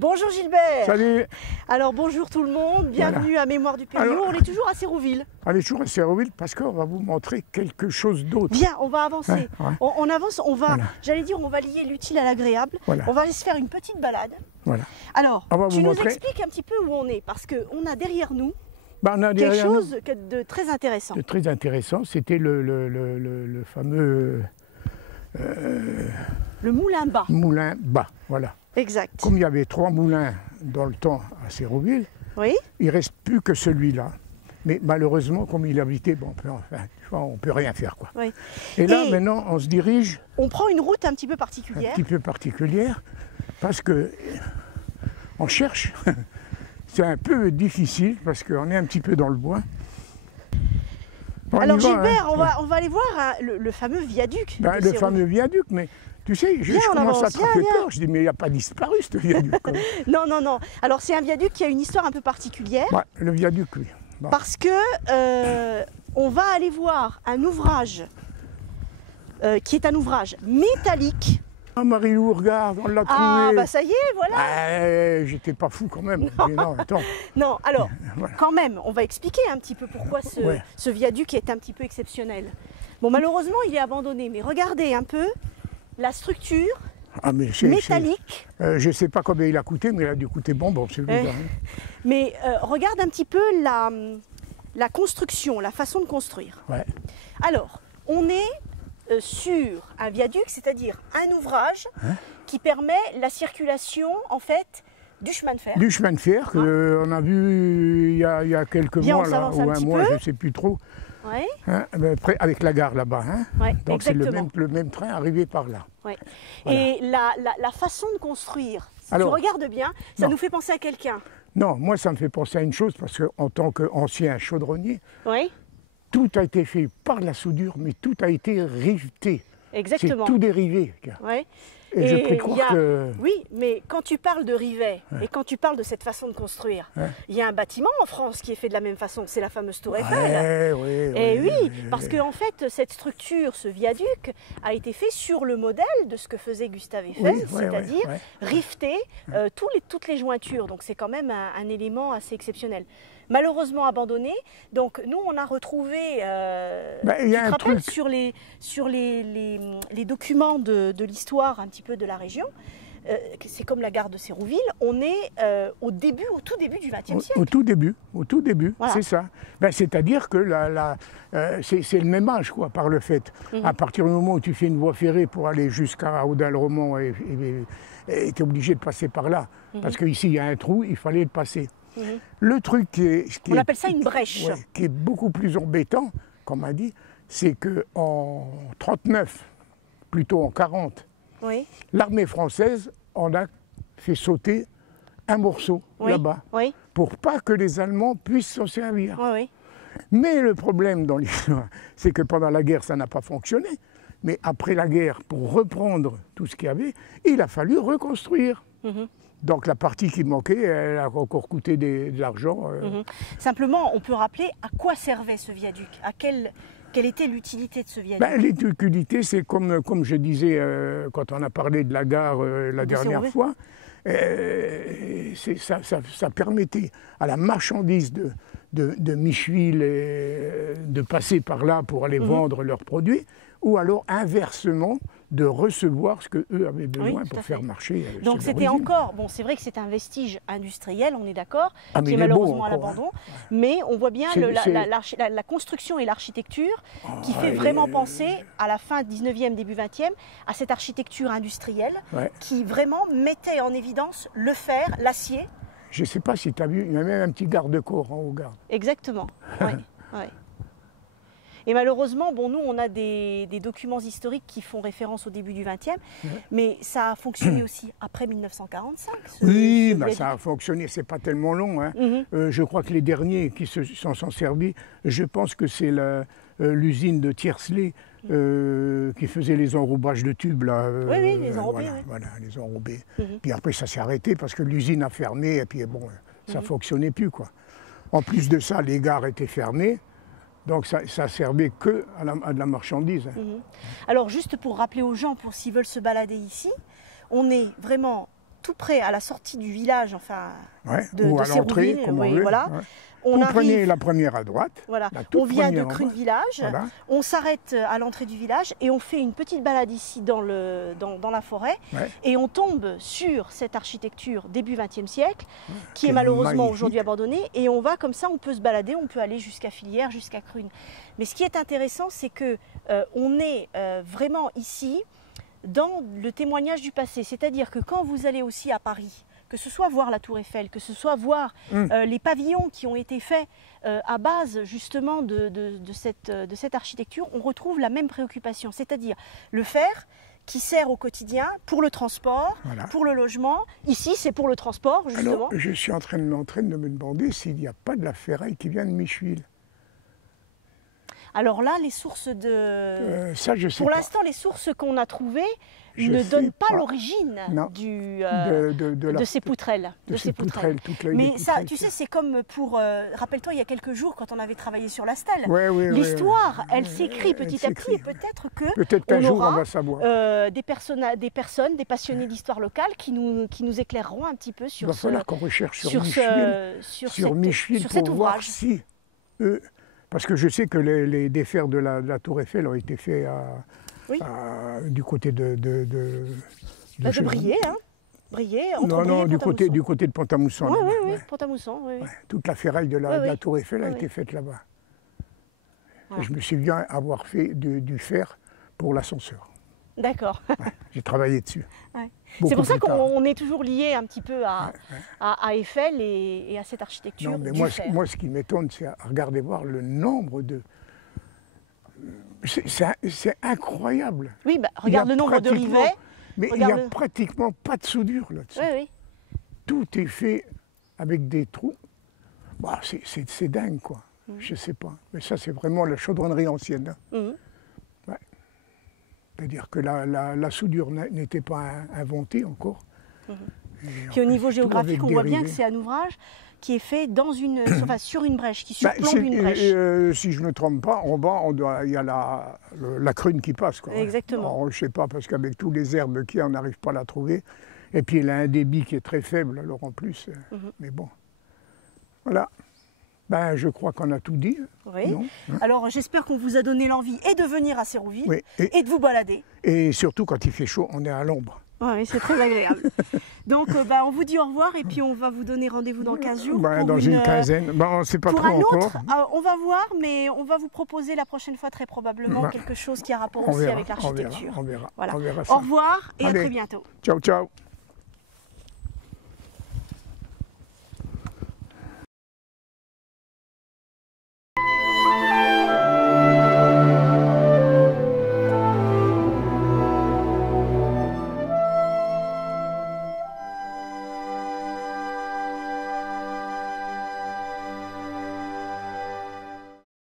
Bonjour Gilbert. Salut. Alors bonjour tout le monde, bienvenue à Mémoire du Périgord. Alors, on est toujours à Sérouville. On est toujours à Sérouville parce qu'on va vous montrer quelque chose d'autre. Bien, on va avancer. Ouais. On avance, on va, Voilà. j'allais dire, on va lier l'utile à l'agréable. Voilà. On va aller se faire une petite balade. Voilà. Alors, On va tu vous nous montrer. expliques un petit peu où on est, parce qu'on a derrière nous On a quelque derrière nous chose de très intéressant. de très intéressant. C'était le fameux Le moulin bas. moulin bas. Voilà. Exact. Comme il y avait 3 moulins dans le temps à Sérouville, Oui. il ne reste plus que celui-là. Mais malheureusement, comme il habitait, bon, on peut rien faire, quoi. Oui. Et là, Et- maintenant, on se dirige On prend une route un petit peu un particulière. petit peu particulière parce que on cherche. C'est un peu difficile parce qu'on est un petit peu dans le bois. On y Alors va, Gilbert, hein. on va aller voir hein, le fameux viaduc. Ben, de le Sérouville. fameux viaduc, mais tu sais, je Viens, on commence à avance, trop faire viens. peur. Je dis, mais il n'a pas disparu ce viaduc. Quoi. Non, non, non. Alors c'est un viaduc qui a une histoire un peu particulière. Ouais, le viaduc, oui. Bon. Parce que on va aller voir un ouvrage qui est un ouvrage métallique. Ah, Marie-Lou, regarde, on l'a Ah trouvé. bah ça y est, voilà. J'étais pas fou quand même. Mais non, attends. Non, alors Voilà. quand même, on va expliquer un petit peu pourquoi Ouais. ce viaduc est un petit peu exceptionnel. Bon, malheureusement, il est abandonné, mais regardez un peu la structure Ah, mais métallique. je sais pas combien il a coûté, mais il a dû coûter bonbon celui-là. hein. Mais regarde un petit peu la construction, la façon de construire. Ouais. Alors, on est sur un viaduc, c'est-à-dire un ouvrage Hein qui permet la circulation, en fait, du chemin de fer. Du chemin de fer qu'on a vu il y a quelques Viens, mois, on là, s'avance ou un un petit mois, peu. je ne sais plus trop, Ouais, hein, avec la gare là-bas. Hein. ouais, Donc c'est exactement. le même train arrivé par là. Ouais. Voilà. Et la façon de construire, si Alors, tu regardes bien, ça non. nous fait penser à quelqu'un. Non, moi ça me fait penser à une chose, parce qu'en tant qu'ancien chaudronnier, Oui, tout a été fait par la soudure, mais tout a été riveté. C'est exactement. tout dérivé. Ouais. Et je prie il croire y a- que... Oui, mais quand tu parles de rivet et quand tu parles de cette façon de construire, Ouais. il y a un bâtiment en France qui est fait de la même façon, c'est la fameuse Tour Eiffel. Ouais, Et oui, parce que en fait, cette structure, ce viaduc, a été fait sur le modèle de ce que faisait Gustave Eiffel, Oui, ouais, c'est-à-dire ouais. rifter toutes les jointures. Donc c'est quand même un élément assez exceptionnel. Malheureusement abandonné. Donc nous, on a retrouvé, Ben, il y a tu te un rappelles, truc. sur les documents de l'histoire un petit peu de la région, c'est comme la gare de Sérouville, on est au tout début du XXe siècle. Au tout début, Voilà. c'est ça. Ben, c'est-à-dire que c'est le même âge, quoi, par le fait. À partir du moment où tu fais une voie ferrée pour aller jusqu'à Audun-le-Roman, tu es obligé de passer par là. Parce qu'ici, il y a un trou, il fallait le passer. Le truc On appelle ça une brèche. ouais, qui est beaucoup plus embêtant, comme on m'a dit, c'est qu'en 39, plutôt en 40, Oui, l'armée française en a fait sauter un morceau oui, là-bas, oui, pour pas que les Allemands puissent s'en servir. oui, oui. Mais le problème dans l'histoire, c'est que pendant la guerre, ça n'a pas fonctionné. Mais après la guerre, pour reprendre tout ce qu'il y avait, il a fallu reconstruire. Donc la partie qui manquait, elle a encore coûté de l'argent. Simplement, on peut rappeler à quoi servait ce viaduc, quelle était l'utilité de ce viaduc. Ben, l'utilité, c'est comme je disais quand on a parlé de la gare la dernière vrai. fois, ça permettait à la marchandise de Micheville de passer par là pour aller vendre leurs produits, ou alors inversement de recevoir ce qu'eux avaient besoin tout pour à faire fait. marcher. Donc c'était encore, bon c'est vrai que c'est un vestige industriel, on est d'accord, Ah, mais qui est il est beau malheureusement à encore, l'abandon, mais on voit bien la construction et l'architecture qui fait vraiment penser à la fin 19e, début 20e, à cette architecture industrielle Ouais. qui vraiment mettait en évidence le fer, l'acier. Je ne sais pas si tu as vu, il y a même un petit garde-corps en haut garde. Exactement, oui. Oui. Et malheureusement, bon, nous, on a des documents historiques qui font référence au début du XXe, mais ça a fonctionné aussi après 1945. Oui, ce bah, viaduc. ça a fonctionné, c'est pas tellement long. Hein. Je crois que les derniers qui s'en sont servis, je pense que c'est l'usine de Tiersley qui faisait les enrobages de tubes. Là, oui, les enrobés. Voilà, Oui. voilà, les enrobés. Puis après, ça s'est arrêté parce que l'usine a fermé et puis bon, ça fonctionnait plus, quoi. En plus de ça, les gares étaient fermées. Donc ça servait que à de la marchandise. Alors juste pour rappeler aux gens, pour s'ils veulent se balader ici, on est vraiment tout près, à la sortie du village, enfin, Ouais, de ou à l'entrée, Sérouville, comme on oui, veut. voilà. Ouais. On Vous arrive, prenez la première à droite. voilà, la toute on vient de première en Crune bas. Village, Voilà. on s'arrête à l'entrée du village et on fait une petite balade ici dans la forêt Ouais. et on tombe sur cette architecture début XXe siècle qui Qui est est malheureusement magnifique. aujourd'hui abandonnée et on va comme ça, on peut se balader, on peut aller jusqu'à Filière, jusqu'à Crune. Mais ce qui est intéressant, c'est que on est vraiment ici dans le témoignage du passé, c'est-à-dire que quand vous allez aussi à Paris, que ce soit voir la Tour Eiffel, que ce soit voir les pavillons qui ont été faits à base justement de cette architecture, on retrouve la même préoccupation, c'est-à-dire le fer qui sert au quotidien pour le transport, Voilà. pour le logement. Ici, c'est pour le transport, justement. Alors, je suis en train de me demander s'il n'y a pas de la ferraille qui vient de Micheville. Alors là, les sources de... Ça, je sais Pour pas. l'instant, les sources qu'on a trouvées Je ne sais donnent pas pas. l'origine Non. de ces poutrelles. de ces poutrelles, toute la- les Mais ça, poutrelles, tu sais, c'est comme pour... rappelle-toi, il y a quelques jours, quand on avait travaillé sur la stèle, Ouais, ouais, ouais, l'histoire, ouais. elle s'écrit petit à petit, et peut-être que Peut-être qu'un on jour, aura on va savoir. des personnes, des passionnés d'histoire locale qui nous éclaireront un petit peu Il sur va falloir qu'on recherche sur sur Micheville cet pour voir ouvrage. si eux... Parce que je sais que les défers de la Tour Eiffel ont été faits Oui. du côté de De Briey, hein. Briey, entre Non, Briey non, et du côté Pont-à-Mousson. de Pont-à-Mousson. Oui, là-bas, oui, oui, ouais. Pont-à-Mousson, oui. Ouais. Toute la ferraille de la, Oui, de la oui. Tour Eiffel a Oui, été oui. faite là-bas. Voilà. Et je me souviens avoir fait du fer pour l'ascenseur. D'accord. Ouais, j'ai travaillé dessus. Ouais. Beaucoup C'est pour ça plus tard. qu'on est toujours lié un petit peu à Eiffel et à cette architecture Non, mais du fer. moi, ce qui m'étonne, c'est à regarder voir le nombre de... C'est incroyable. Oui, bah, Il y a regarde le nombre de pratiquement- rivets. Mais il n'y Regarde a le- pratiquement pas de soudure là-dessus. Oui, oui. Tout est fait avec des trous. Bah, c'est dingue, quoi. Je sais pas. Mais ça, c'est vraiment la chaudronnerie ancienne. Hein. Mhm. Ouais. C'est-à-dire que la soudure n'était pas inventée encore. Et Puis au en niveau plus, tout géographique, avec on des voit bien que rivets. c'est un ouvrage qui est fait dans enfin, sur une brèche, qui Bah, surplombe une brèche. si je ne me trompe pas, en bas, il y a la crune qui passe. Quoi, Exactement. Alors, je ne sais pas, parce qu'avec tous les herbes qu'il y a, on n'arrive pas à la trouver. Et puis, elle a un débit qui est très faible, alors en plus. Mais bon. Voilà. Ben, je crois qu'on a tout dit. Oui. Non, hein. Alors j'espère qu'on vous a donné l'envie et de venir à Sérouville Oui, et de vous balader. et surtout, quand il fait chaud, on est à l'ombre. Oui, c'est très agréable. Donc on vous dit au revoir et puis on va vous donner rendez-vous dans 15 jours. Ben, pour dans une quinzaine. Ben, on ne sait pas Pour trop un encore. autre, on va voir, mais on va vous proposer la prochaine fois très probablement Ben, quelque chose qui a rapport on aussi verra, avec l'architecture. on verra, Voilà. on verra ça. Au revoir et à Allez. très bientôt. Ciao, ciao.